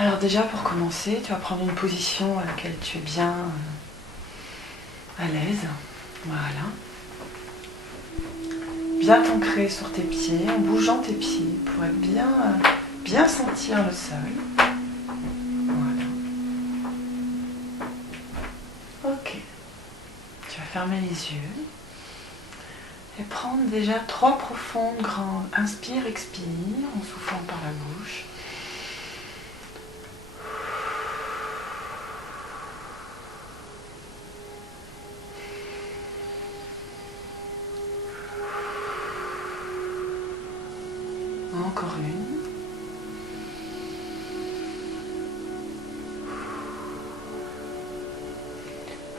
Alors déjà pour commencer, tu vas prendre une position à laquelle tu es bien à l'aise. Voilà. Bien t'ancrer sur tes pieds, en bougeant tes pieds pour être bien sentir le sol. Voilà. Ok. Tu vas fermer les yeux et prendre déjà 3 profondes grandes. Inspire, expire en soufflant par la bouche. Encore une.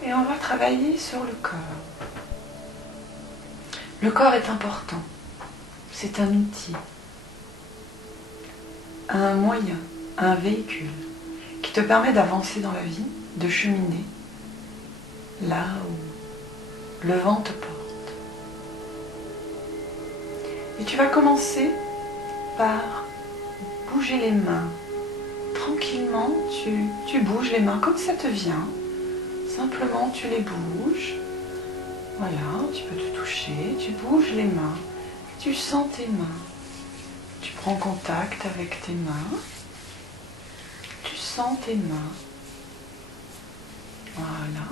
Et on va travailler sur le corps. Le corps est important. C'est un outil, un moyen, un véhicule qui te permet d'avancer dans la vie, de cheminer là où le vent te porte. Et tu vas commencer par bouger les mains. Tranquillement, tu bouges les mains comme ça te vient. Simplement, tu les bouges. Voilà, tu peux te toucher, tu bouges les mains. Tu sens tes mains. Tu prends contact avec tes mains. Tu sens tes mains. Voilà.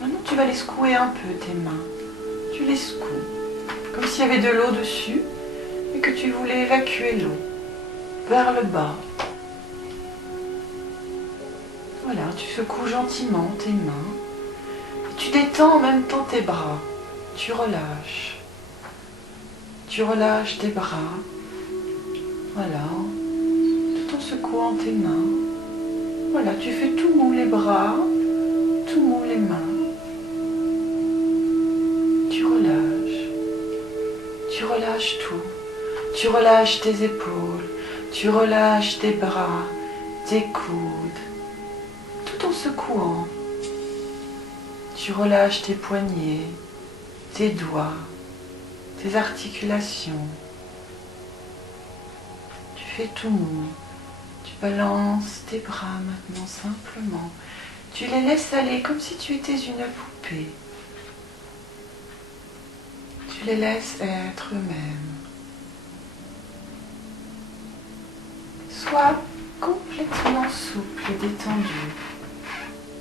Maintenant, tu vas les secouer un peu, tes mains. Tu les secoues. Comme s'il y avait de l'eau dessus et que tu voulais évacuer l'eau vers le bas. Voilà, tu secoues gentiment tes mains. Et tu détends en même temps tes bras. Tu relâches. Tu relâches tes bras. Voilà, tout en secouant tes mains. Voilà, tu fais tout mou les bras, tout mou les mains. Tu relâches tout. Tu relâches tes épaules, tu relâches tes bras, tes coudes, tout en secouant. Tu relâches tes poignets, tes doigts, tes articulations. Tu fais tout mou. Tu balances tes bras maintenant simplement. Tu les laisses aller comme si tu étais une poupée. Tu les laisses être eux-mêmes. Sois complètement souple et détendu.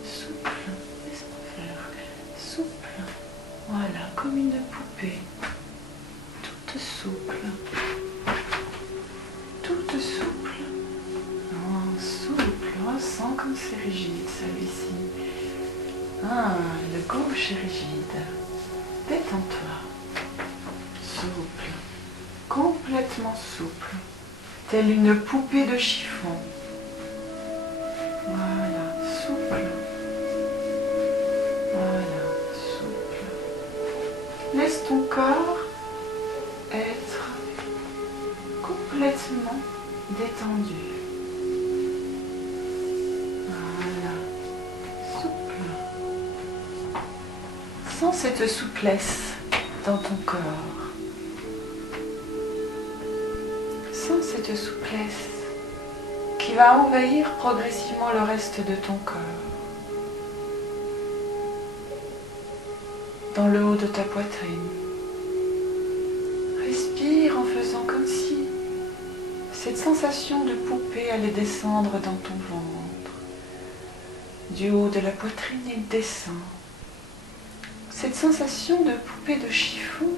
Souple, laisse-moi faire. Souple, voilà, comme une poupée. Toute souple. Toute souple. Oh, souple, ressens comme c'est rigide celui-ci. Ah, le gauche est rigide. Détends-toi. Souple, complètement souple, telle une poupée de chiffon. Voilà, souple. Voilà, souple. Laisse ton corps être complètement détendu. Voilà, souple. Sens cette souplesse dans ton corps. Sens cette souplesse qui va envahir progressivement le reste de ton corps. Dans le haut de ta poitrine. Respire en faisant comme si cette sensation de poupée allait descendre dans ton ventre. Du haut de la poitrine, il descend. Cette sensation de poupée de chiffon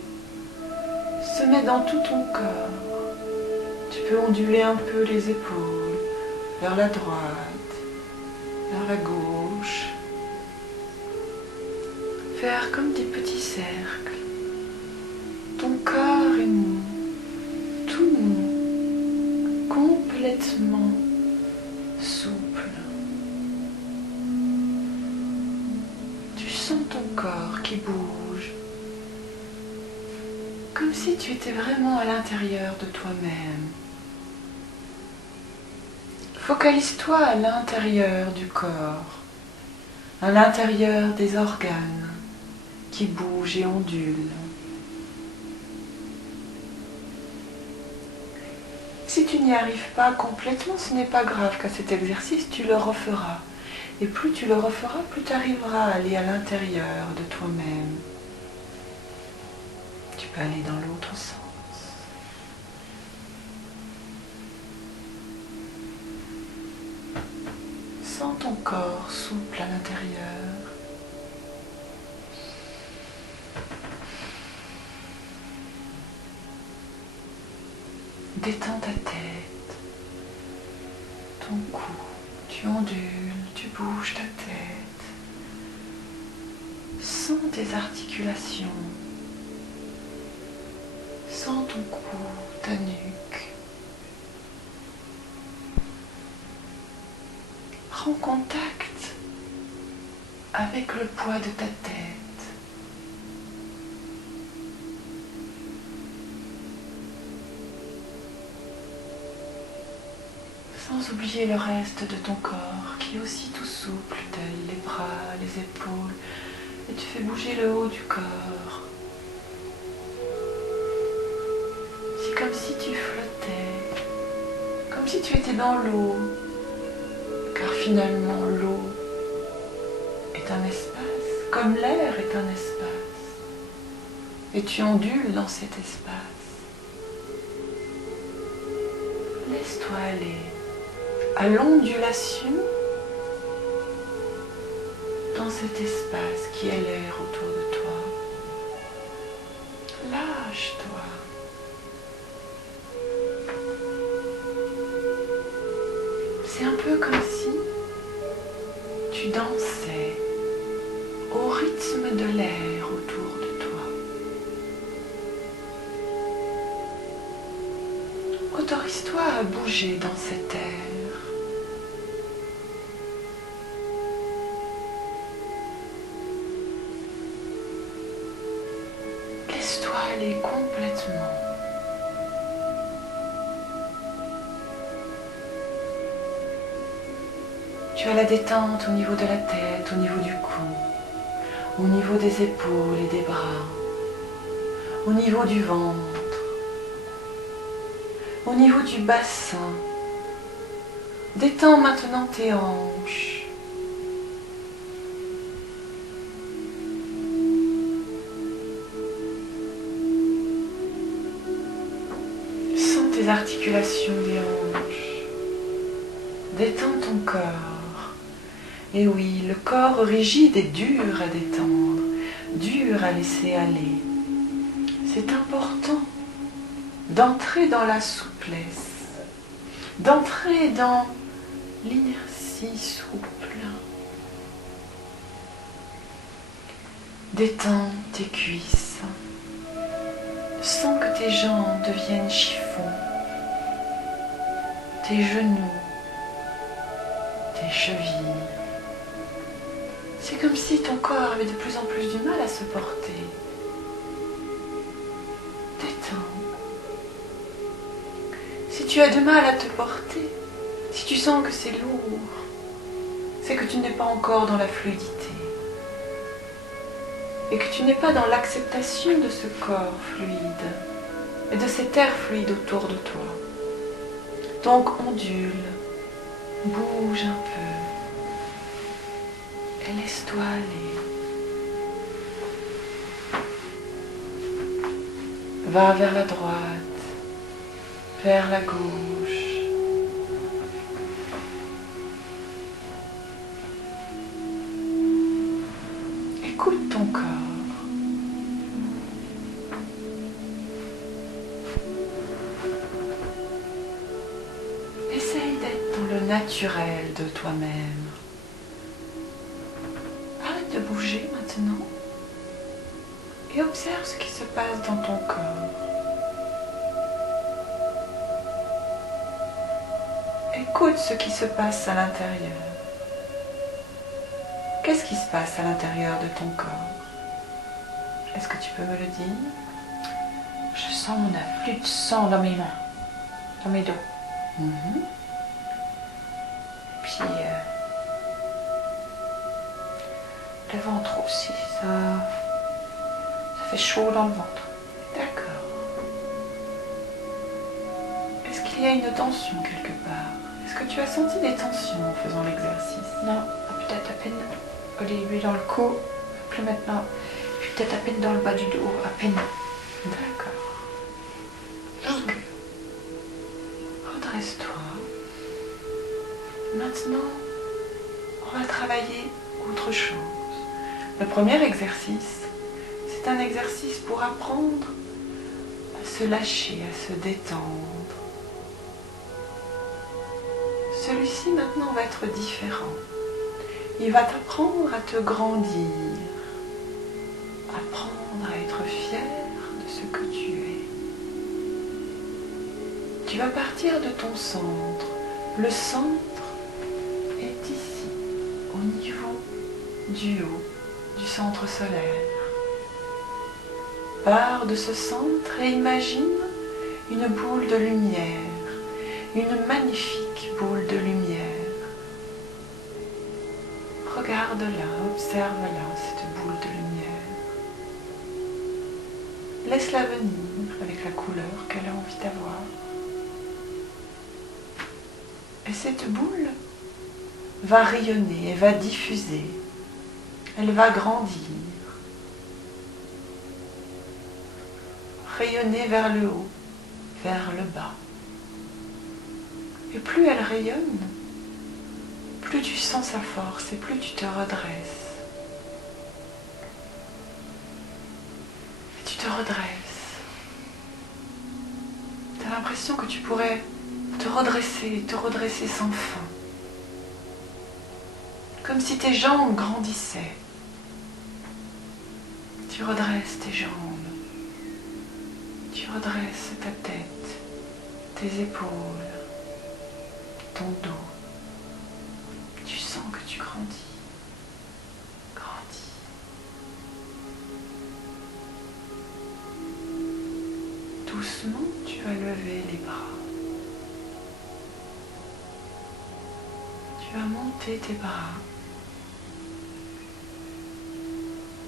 se met dans tout ton corps. Tu peux onduler un peu les épaules, vers la droite, vers la gauche. Faire comme des petits cercles. Ton corps est mou, tout mou, complètement souple. Tu sens ton corps qui bouge, comme si tu étais vraiment à l'intérieur de toi-même. Focalise-toi à l'intérieur du corps, à l'intérieur des organes qui bougent et ondulent. Si tu n'y arrives pas complètement, ce n'est pas grave qu'à cet exercice, tu le referas. Et plus tu le referas, plus tu arriveras à aller à l'intérieur de toi-même. Tu peux aller dans l'autre sens. Sens ton corps souple à l'intérieur. Détends ta tête, ton cou. Tu ondules, tu bouges ta tête. Sens tes articulations. Sens ton cou, ta nuque. Prends contact avec le poids de ta tête. Sans oublier le reste de ton corps qui est aussi tout souple, tels les bras, les épaules, et tu fais bouger le haut du corps. C'est comme si tu flottais, comme si tu étais dans l'eau, car finalement l'eau est un espace, comme l'air est un espace, et tu ondules dans cet espace. Laisse-toi aller à l'ondulation dans cet espace qui est l'air autour de toi. Lâche-toi. C'est un peu comme si tu dansais au rythme de l'air autour de toi. Autorise-toi à bouger dans cet air. Laisse-toi aller complètement. Tu as la détente au niveau de la tête, au niveau du cou, au niveau des épaules et des bras, au niveau du ventre, au niveau du bassin. Détends maintenant tes hanches. Sens tes articulations des hanches. Détends ton corps. Et oui, le corps rigide est dur à détendre, dur à laisser aller. C'est important d'entrer dans la souplesse, d'entrer dans l'inertie souple. Détends tes cuisses. Sens que tes jambes deviennent chiffon, tes genoux, tes chevilles. C'est comme si ton corps avait de plus en plus du mal à se porter. Détends. Si tu as du mal à te porter, si tu sens que c'est lourd, c'est que tu n'es pas encore dans la fluidité. Et que tu n'es pas dans l'acceptation de ce corps fluide et de cet air fluide autour de toi. Donc ondule, bouge un peu et laisse-toi aller. Va vers la droite, vers la gauche. Écoute ton corps. Essaye d'être dans le naturel de toi-même. Arrête de bouger maintenant et observe ce qui se passe dans ton corps. Écoute ce qui se passe à l'intérieur. Qu'est-ce qui se passe à l'intérieur de ton corps? Est-ce que tu peux me le dire? Je sens mon afflux de sang dans mes mains, dans mes dos. Puis le ventre aussi, ça fait chaud dans le ventre. D'accord. Est-ce qu'il qu'il y a une tension quelque part? Est-ce que tu as senti des tensions en faisant l'exercice? Non, peut-être à peine au début dans le cou, plus maintenant. Puis peut-être à peine dans le bas du dos, à peine. D'accord. Ok. Redresse-toi. Maintenant, on va travailler autre chose. Le premier exercice, c'est un exercice pour apprendre à se lâcher, à se détendre. Celui-ci maintenant va être différent. Il va t'apprendre à te grandir, apprendre à être fier de ce que tu es. Tu vas partir de ton centre. Le centre est ici, au niveau du haut, du centre solaire. Pars de ce centre et imagine une boule de lumière, une magnifique boule de lumière. Regarde-la, observe-la, cette boule de lumière. Laisse-la venir avec la couleur qu'elle a envie d'avoir. Et cette boule va rayonner, elle va diffuser, elle va grandir, rayonner vers le haut, vers le bas. Et plus elle rayonne, plus tu sens sa force et plus tu te redresses. Et tu te redresses. Tu as l'impression que tu pourrais te redresser sans fin. Comme si tes jambes grandissaient. Tu redresses tes jambes. Tu redresses ta tête, tes épaules, ton dos. Tu sens que tu grandis. Grandis. Doucement, tu vas lever les bras. Tu vas monter tes bras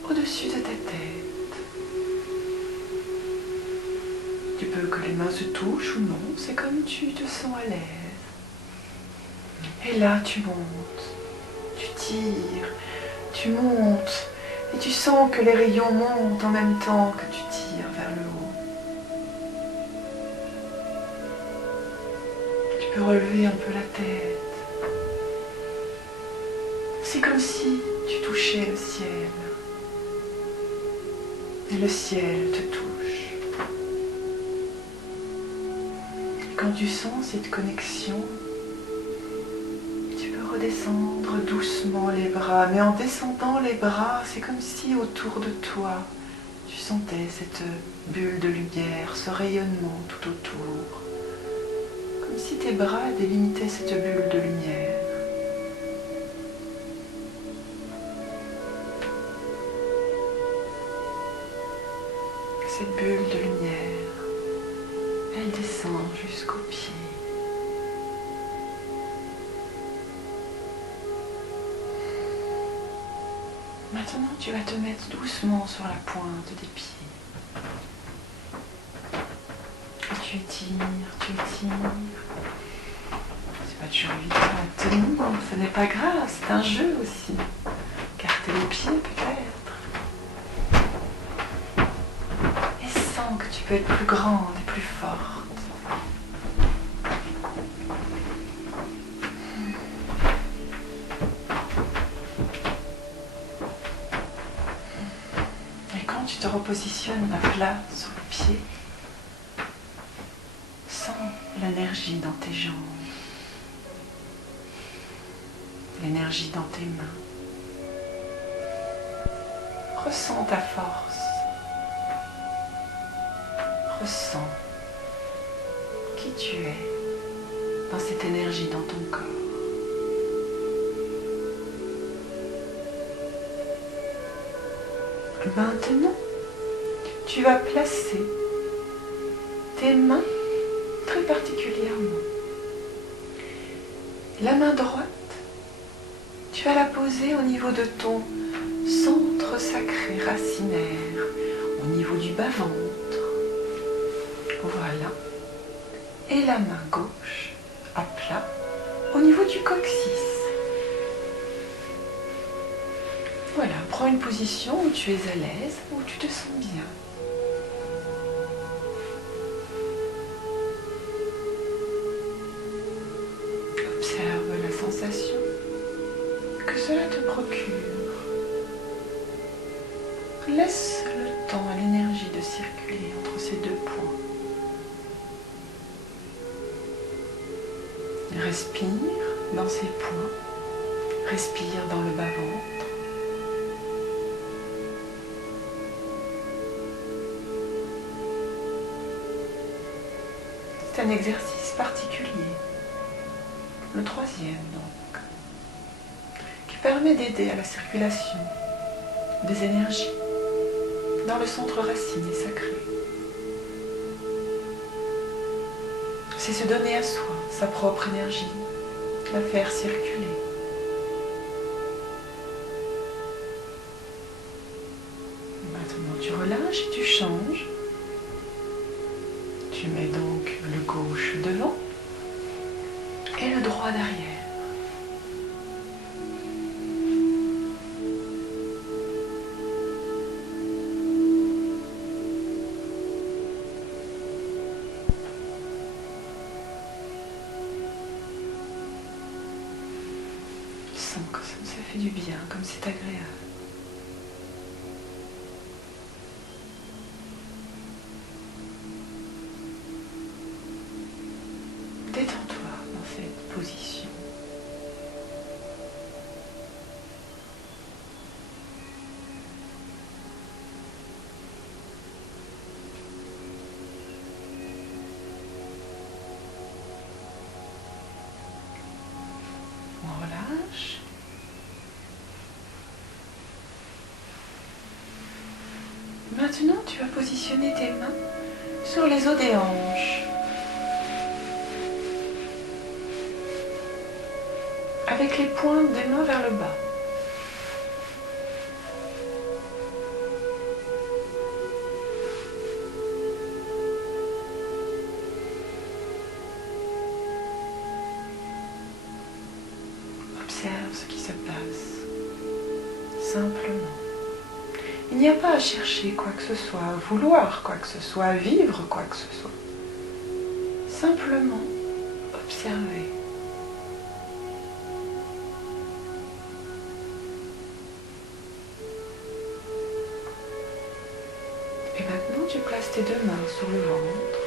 au-dessus de ta tête. Tu peux que les mains se touchent ou non, c'est comme tu te sens à l'aise. Et là, tu montes, tu tires, tu montes, et tu sens que les rayons montent en même temps que tu tires vers le haut. Tu peux relever un peu la tête. C'est comme si tu touchais le ciel. Et le ciel te touche. Et quand tu sens cette connexion, tu peux redescendre doucement les bras. Mais en descendant les bras, c'est comme si autour de toi, tu sentais cette bulle de lumière, ce rayonnement tout autour. Comme si tes bras délimitaient cette bulle de lumière. Cette bulle de lumière, elle descend jusqu'aux pieds. Maintenant, tu vas te mettre doucement sur la pointe des pieds. Et tu étires, tu étires. C'est pas toujours évident à tenir, ce n'est pas grave, c'est un jeu aussi. Écarter les pieds peut-être. Que tu peux être plus grande et plus forte. Et quand tu te repositionnes à plat sur le pied, sens l'énergie dans tes jambes, l'énergie dans tes mains. Ressens ta force. Ressens qui tu es dans cette énergie dans ton corps. Maintenant, tu vas placer tes mains très particulièrement. La main droite, tu vas la poser au niveau de ton centre sacré racinaire, au niveau du bas-ventre. Voilà. et la main gauche à plat au niveau du coccyx. Voilà, prends une position où tu es à l'aise, où tu te sens bien. Observe la sensation que cela te procure. Laisse le temps à l'énergie de circuler entre ces deux points. Respire dans ces points. Respire dans le bas-ventre. C'est un exercice particulier, le troisième donc, qui permet d'aider à la circulation des énergies dans le centre racine et sacré. C'est se donner à soi sa propre énergie, la faire circuler. Maintenant tu relâches et tu changes. Tu mets donc le gauche devant et le droit derrière. Tu sens que ça fait du bien, comme c'est agréable. Détends-toi dans cette position. On relâche. Maintenant, tu vas positionner tes mains sur les os des hanches. Avec les pointes des mains vers le bas. Observe ce qui se passe, simplement. Il n'y a pas à chercher quoi que ce soit, à vouloir quoi que ce soit, à vivre quoi que ce soit. Simplement observer. Et maintenant, tu places tes deux mains sur le ventre,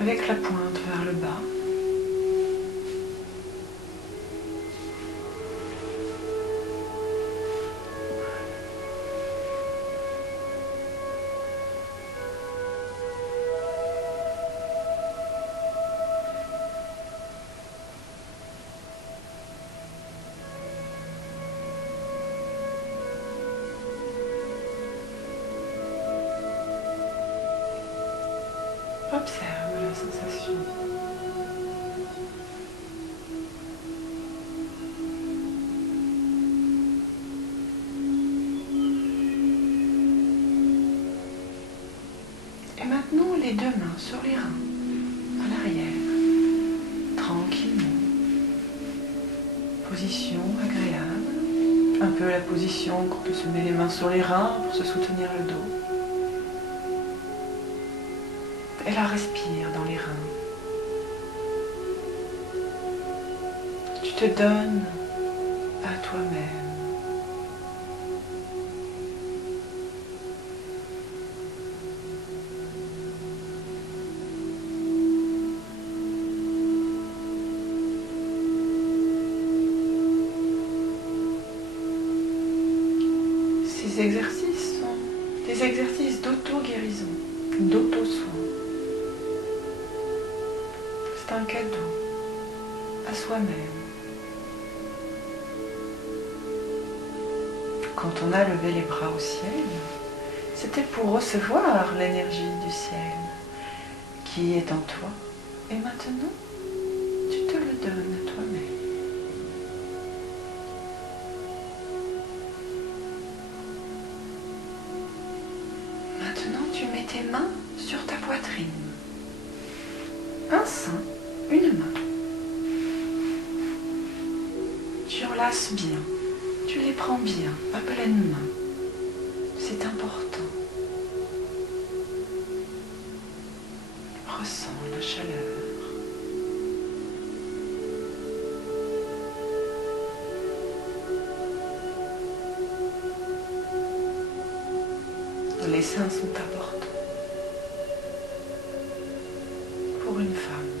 avec la pointe vers le bas. Observe la sensation. Et maintenant, les deux mains sur les reins, à l'arrière, tranquillement. Position agréable. Un peu la position quand on se met les mains sur les reins pour se soutenir le dos. Et là, respire dans les reins. Tu te donnes à toi-même. Ces exercices sont des exercices d'auto-guérison, d'auto-soin. C'est un cadeau à soi-même. Quand on a levé les bras au ciel, c'était pour recevoir l'énergie du ciel qui est en toi. Et maintenant, tu te le donnes à toi-même. Maintenant, tu mets tes mains sur ta poitrine. un sein, une main. Tu enlaces bien, tu les prends bien, à pleine main. C'est important. Ressens la chaleur. Les seins sont importants pour une femme,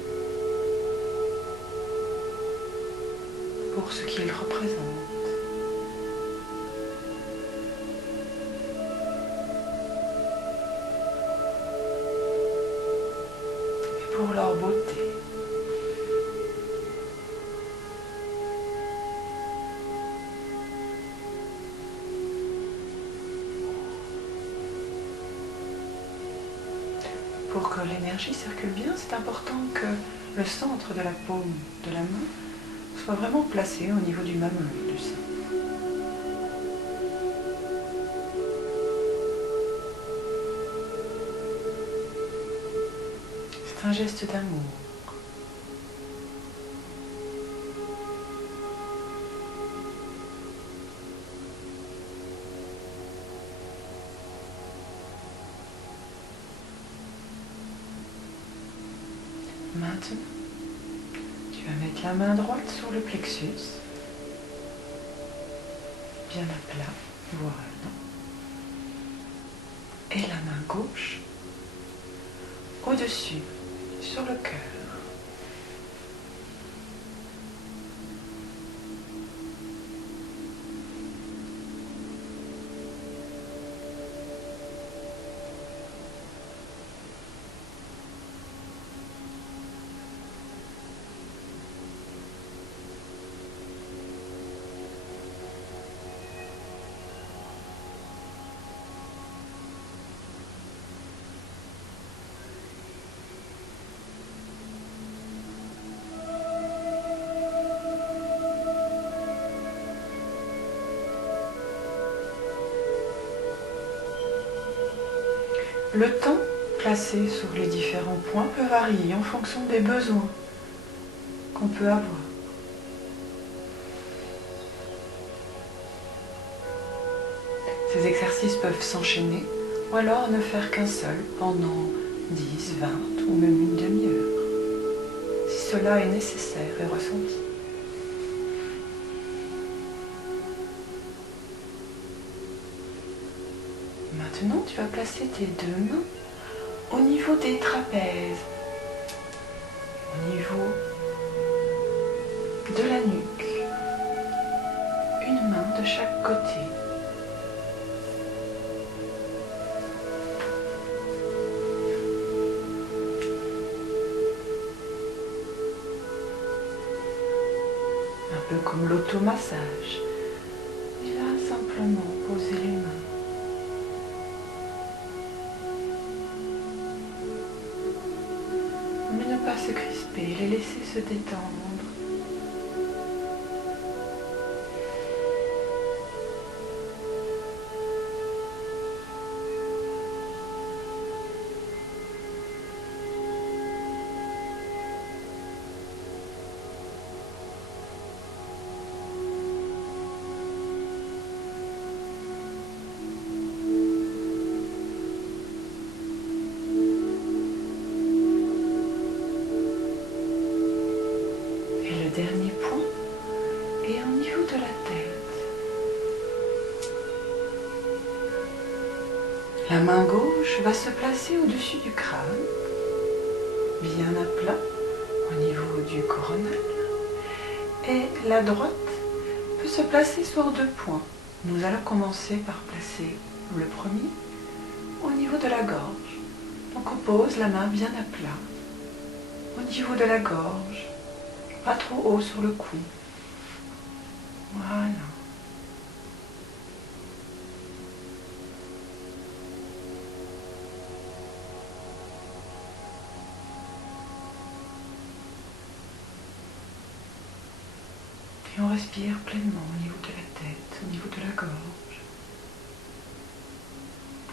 pour ce qu'ils représentent. Et pour leur beauté. Pour que l'énergie circule bien, c'est important que le centre de la paume de la main soit vraiment placé au niveau du mamelon du sein. C'est un geste d'amour. Maintenant, tu vas mettre la main droite sur le plexus, bien à plat, voilà. Et la main gauche au-dessus, sur le cœur. Le temps placé sur les différents points peut varier en fonction des besoins qu'on peut avoir. Ces exercices peuvent s'enchaîner ou alors ne faire qu'un seul pendant 10, 20 ou même une demi-heure, si cela est nécessaire et ressenti. Maintenant, tu vas placer tes deux mains au niveau des trapèzes, au niveau de la nuque, une main de chaque côté. Un peu comme l'automassage. Et là, simplement poser les mains. Mais ne pas se crisper, les laisser se détendre. Dernier point et au niveau de la tête. La main gauche va se placer au-dessus du crâne, bien à plat, au niveau du coronal. Et la droite peut se placer sur deux points. Nous allons commencer par placer le premier au niveau de la gorge. Donc on pose la main bien à plat, au niveau de la gorge. Pas trop haut sur le cou. Voilà. Et on respire pleinement au niveau de la tête, au niveau de la gorge.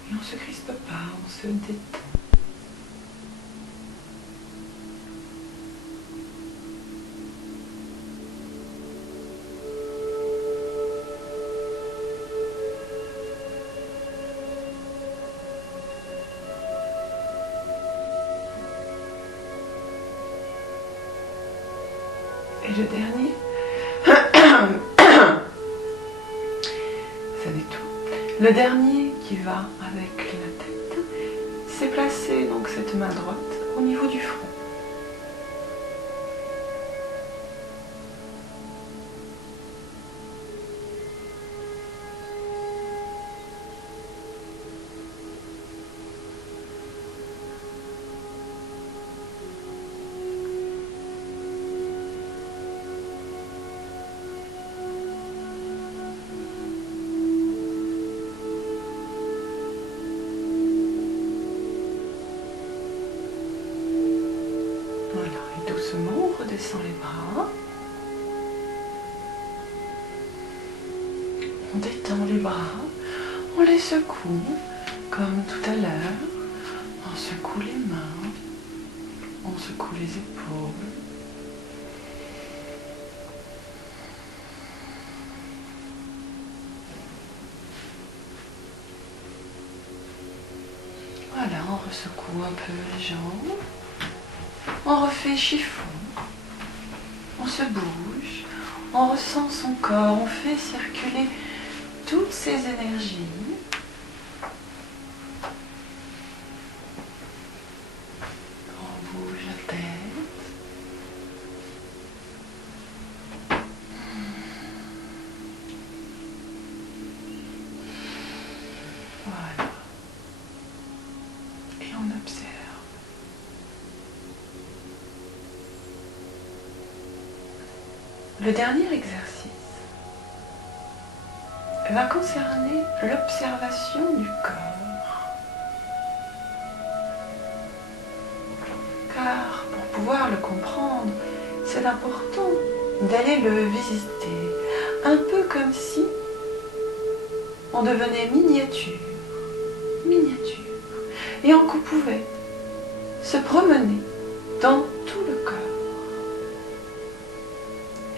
Et on ne se crispe pas, on se détend. Et le dernier, ça n'est tout. Le dernier qui va avec la tête, c'est placer donc cette main droite au niveau du front. Doucement, on redescend les bras. On détend les bras, on les secoue comme tout à l'heure. On secoue les mains, on secoue les épaules. Voilà, on ressecoue un peu les jambes. On refait chiffon, on se bouge, on ressent son corps, on fait circuler toutes ces énergies. On bouge la tête. Voilà. Et on observe. Le dernier exercice va concerner l'observation du corps. Car pour pouvoir le comprendre, c'est important d'aller le visiter, un peu comme si on devenait miniature, et on pouvait se promener dans tout le corps.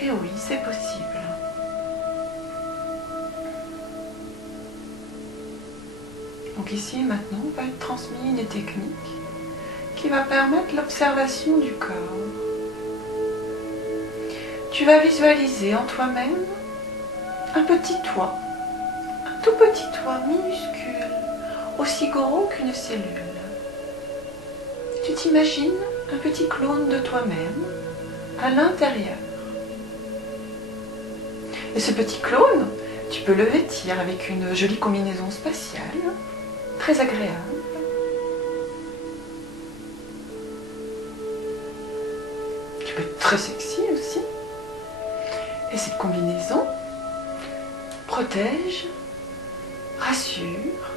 Et oui, c'est possible. Donc ici, maintenant, va être transmis des techniques qui va permettre l'observation du corps. Tu vas visualiser en toi-même un petit toit, un tout petit toit minuscule, aussi gros qu'une cellule. Tu t'imagines un petit clone de toi-même à l'intérieur. Et ce petit clone, tu peux le vêtir avec une jolie combinaison spatiale, très agréable. Tu peux être très sexy aussi. Et cette combinaison protège, rassure,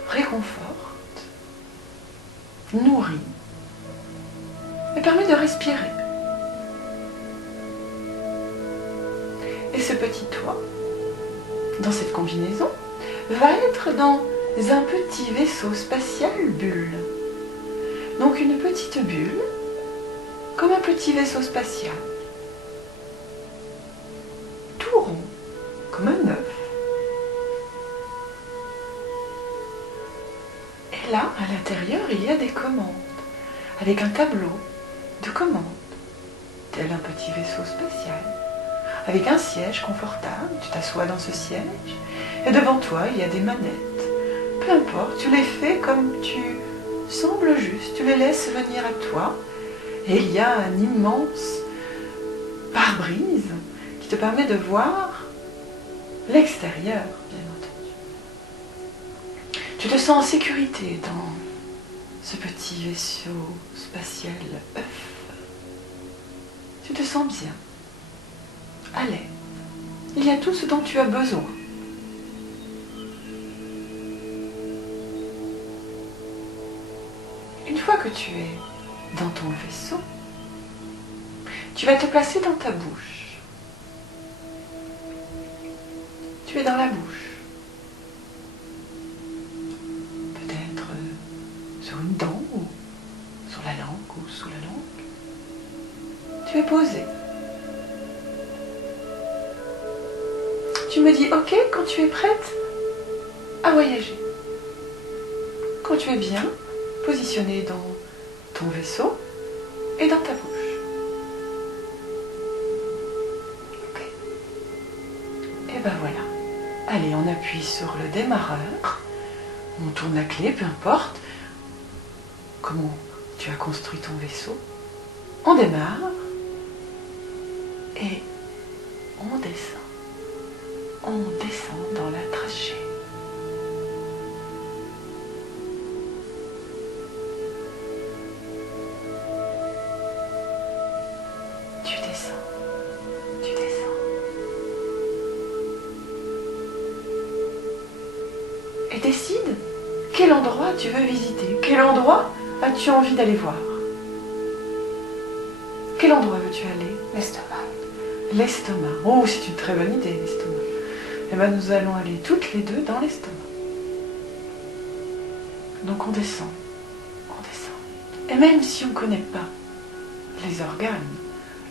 réconforte, nourrit et permet de respirer. Et ce petit toit, dans cette combinaison, va être dans un petit vaisseau spatial bulle. Donc une petite bulle, comme un petit vaisseau spatial. Tout rond, comme un œuf. Et là, à l'intérieur, il y a des commandes, avec un tableau de commandes, tel un petit vaisseau spatial. Avec un siège confortable, tu t'assois dans ce siège, et devant toi, il y a des manettes. Peu importe, tu les fais comme tu sembles juste, tu les laisses venir à toi, et il y a un immense pare-brise qui te permet de voir l'extérieur, bien entendu. Tu te sens en sécurité dans ce petit vaisseau spatial œuf. Tu te sens bien. Allez, il y a tout ce dont tu as besoin. Une fois que tu es dans ton vaisseau, tu vas te placer dans ta bouche. Tu es dans la bouche. Peut-être sur une dent ou sur la langue ou sous la langue. Tu es posé. Tu me dis ok quand tu es prête à voyager. Quand tu es bien positionné dans ton vaisseau et dans ta bouche. ben voilà. Allez, on appuie sur le démarreur. On tourne la clé, peu importe comment tu as construit ton vaisseau. On démarre. Et on descend. On descend dans la trachée. Tu descends. Tu descends. Et décide quel endroit tu veux visiter. Quel endroit as-tu envie d'aller voir? Quel endroit veux-tu aller? L'estomac. L'estomac. Oh, c'est une très bonne idée, l'estomac. Eh bien, nous allons aller toutes les deux dans l'estomac. Donc on descend. On descend. Et même si on ne connaît pas les organes,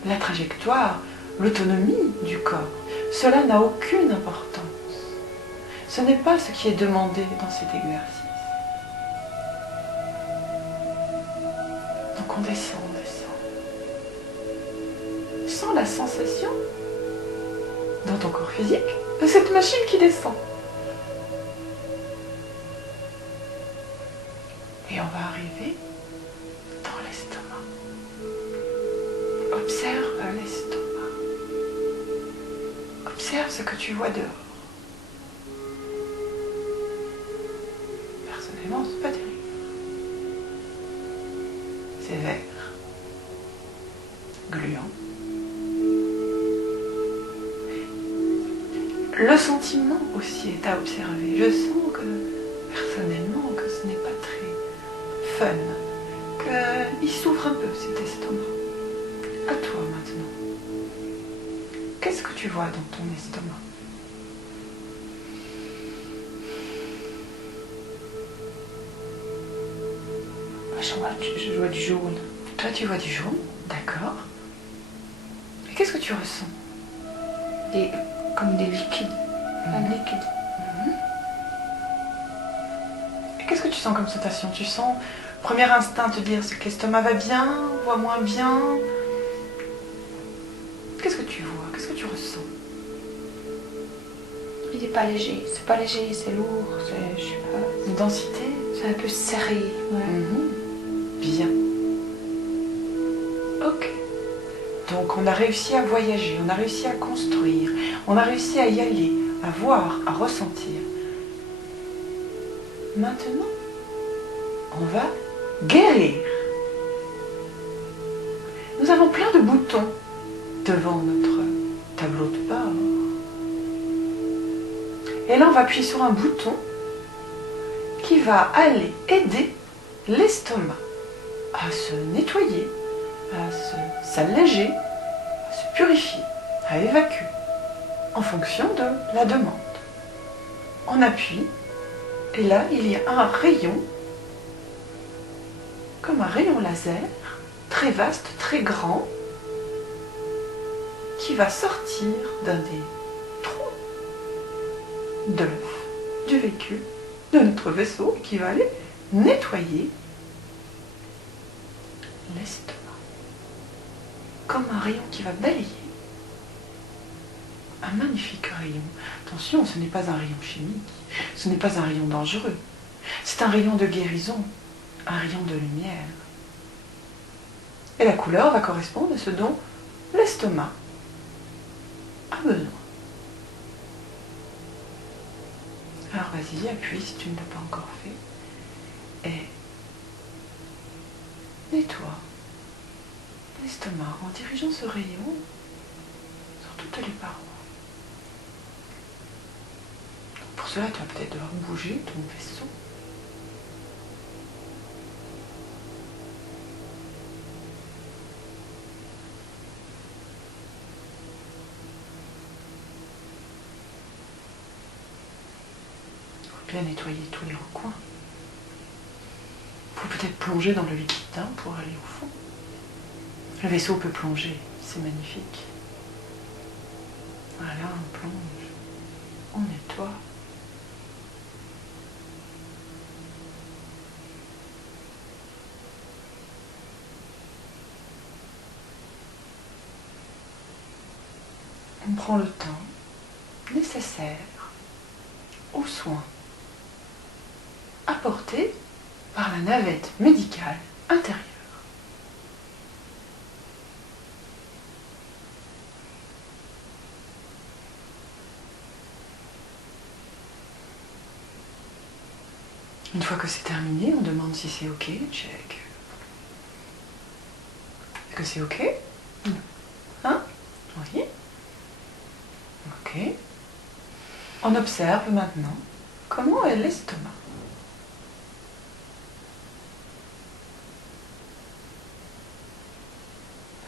la trajectoire, l'autonomie du corps, cela n'a aucune importance. Ce n'est pas ce qui est demandé dans cet exercice. Donc on descend, on descend. Sens la sensation dans ton corps physique de cette machine qui descend. Et on va arriver dans l'estomac. Observe l'estomac. Observe ce que tu vois dehors. Personnellement, c'est pas terrible. C'est vert, gluant. Le sentiment aussi est à observer. Je sens que, personnellement, que ce n'est pas très fun, qu'il souffre un peu cet estomac. À toi maintenant. Qu'est-ce que tu vois dans ton estomac? Je vois du jaune. Toi, tu vois du jaune, d'accord. Et qu'est-ce que tu ressens? Comme des liquides. Un liquide. Et qu'est-ce que tu sens comme sensation? Tu sens, premier instinct, te dire que l'estomac va bien, va moins bien. Qu'est-ce que tu vois? Qu'est-ce que tu ressens? Il n'est pas léger. C'est pas léger, c'est lourd. Je sais pas. Une densité? C'est un peu serré. Ouais. Bien. Ok. Donc on a réussi à voyager, on a réussi à construire, on a réussi à y aller, à voir, à ressentir. Maintenant, on va guérir. Nous avons plein de boutons devant notre tableau de bord. Et là, on va appuyer sur un bouton qui va aller aider l'estomac à se nettoyer, à s'alléger, à se purifier, à évacuer, en fonction de la demande. On appuie, et là, il y a un rayon, comme un rayon laser, très vaste, très grand, qui va sortir d'un des trous de l'œuf, du véhicule, de notre vaisseau, qui va aller nettoyer l'estomac. Comme un rayon qui va balayer. Un magnifique rayon. Attention, ce n'est pas un rayon chimique, ce n'est pas un rayon dangereux. C'est un rayon de guérison, un rayon de lumière. Et la couleur va correspondre à ce dont l'estomac a besoin. Alors vas-y, appuie si tu ne l'as pas encore fait. Et nettoie l'estomac en dirigeant ce rayon sur toutes les parois. Pour cela, tu vas peut-être devoir bouger ton vaisseau. Bien nettoyer tous les recoins. Il faut peut-être plonger dans le liquide pour aller au fond. Le vaisseau peut plonger, c'est magnifique. Voilà, on plonge, on nettoie. On prend le temps nécessaire nécessaire aux soins apportés par la navette médicale intérieure. Une fois que c'est terminé, on demande si c'est OK, check. Est-ce que c'est OK? Hein? Oui. OK. On observe maintenant comment est l'estomac.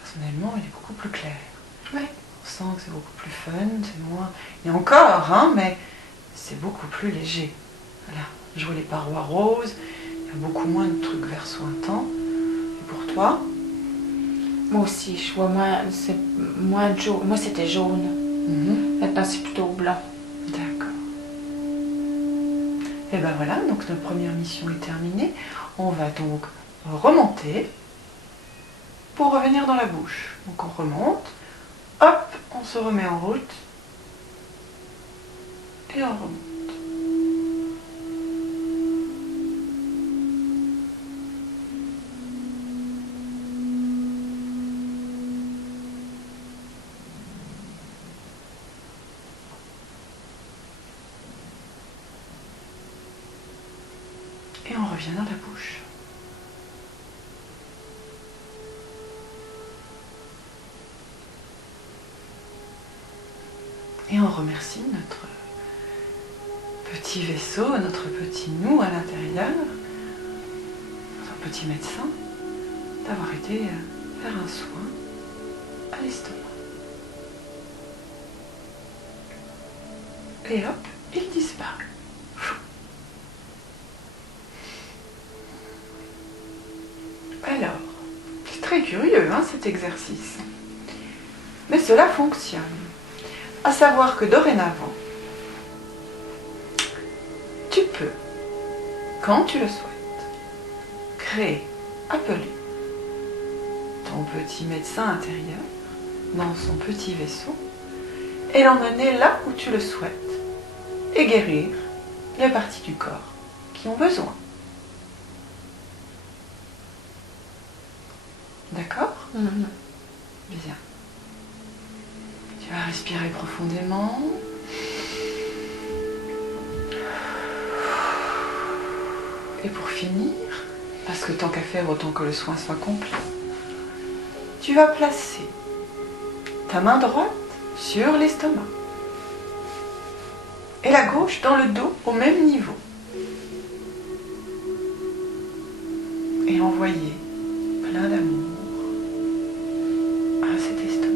Personnellement, il est beaucoup plus clair. Ouais. On sent que c'est beaucoup plus fun, c'est moins... Et encore, hein, mais c'est beaucoup plus léger. Voilà. Je vois les parois roses, il y a beaucoup moins de trucs vert sointant. Et pour toi? Moi aussi, je vois moins jaune. Moi, c'était jaune. Maintenant, c'est plutôt blanc. D'accord. Et ben voilà, donc notre première mission est terminée. On va donc remonter pour revenir dans la bouche. Donc on remonte, hop, on se remet en route et on remonte. Et on revient dans la bouche. Et on remercie notre petit vaisseau, notre petit nous à l'intérieur, notre petit médecin, d'avoir été faire un soin à l'estomac. Et hop, il disparaît. Alors, c'est très curieux hein, cet exercice. Mais cela fonctionne. À savoir que dorénavant, tu peux, quand tu le souhaites, appeler ton petit médecin intérieur dans son petit vaisseau et l'emmener là où tu le souhaites et guérir les parties du corps qui ont besoin. D'accord? Bien. Tu vas respirer profondément. Et pour finir, parce que tant qu'à faire, autant que le soin soit complet, tu vas placer ta main droite sur l'estomac et la gauche dans le dos au même niveau. Et envoyer plein d'amour à cet estomac.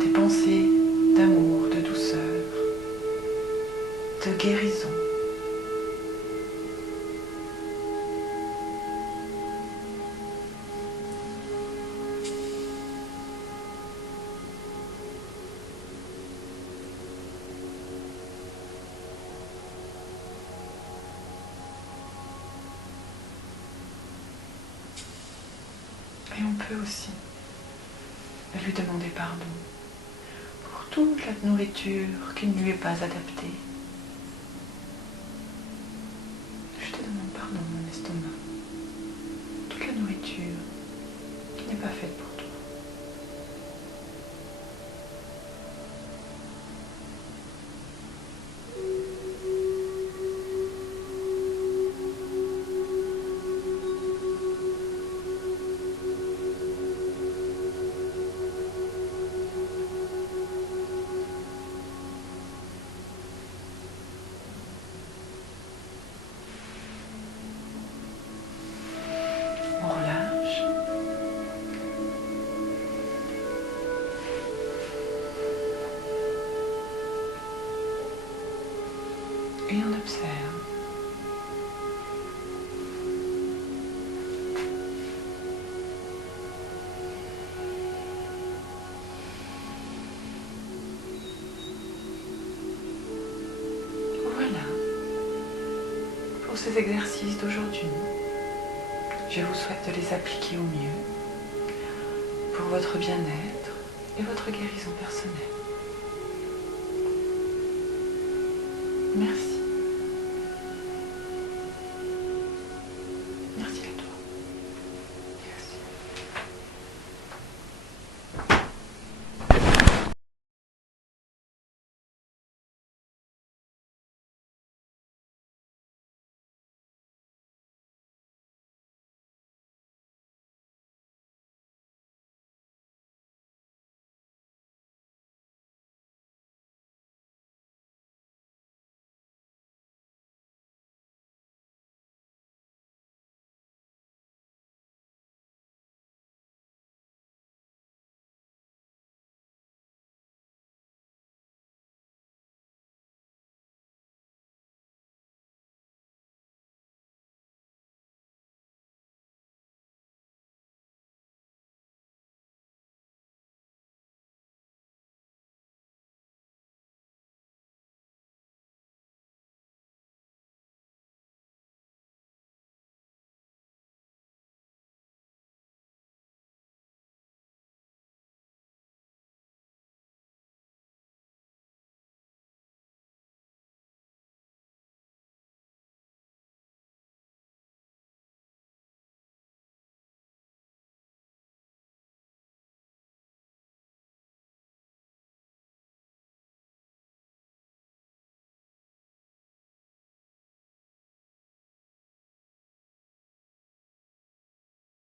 Des pensées d'amour, de douceur, de guérison. Et on peut aussi lui demander pardon pour toute la nourriture qui ne lui est pas adaptée. Je te demande pardon, mon estomac. Toute la nourriture qui n'est pas faite pour toi. On relâche. Et on observe. Voilà pour ces exercices d'aujourd'hui. Je vous souhaite de les appliquer au mieux pour votre bien-être et votre guérison personnelle. Merci.